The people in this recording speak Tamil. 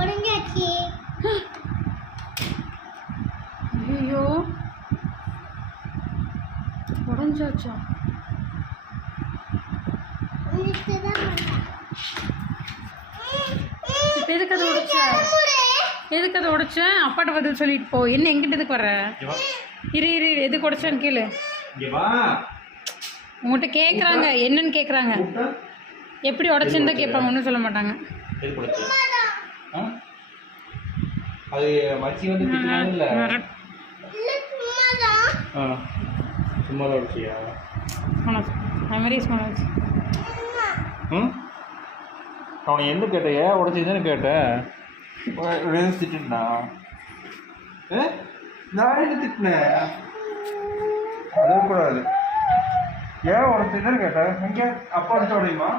உடைஞ்சாச்சு. ஐயோ உடஞ்சாச்சா? எதுக்கு அதை உடைச்ச? எதுக்கு அதை உடைச்ச? அப்பாட்ட பதில் சொல்லிட்டு போ. என்ன எங்கிட்ட எதுக்கு வர்ற? இரு இரு இரு, எதுக்கு உடைச்சான்னு கேளு. உங்கள்கிட்ட கேட்குறாங்க, என்னன்னு கேட்குறாங்க. எப்படி உடைச்சுன்னு தான் கேட்பாங்க, ஒன்றும் சொல்ல மாட்டாங்க. அது மச்சி வந்து திட்டுனாங்கல்ல. சும்மா தான் உடைச்சியா? மெமரிஸ் மனோஜ். அவனை என்ன கேட்ட? ஏன் உடைச்சிதானே கேட்டேன். திட்டுனா நான் என்ன திட்டினேன்? அதக்கூடாது. ஏன் உடைச்சிதானே கேட்டேன். எங்கே அப்பா அடிச்ச உடையுமா?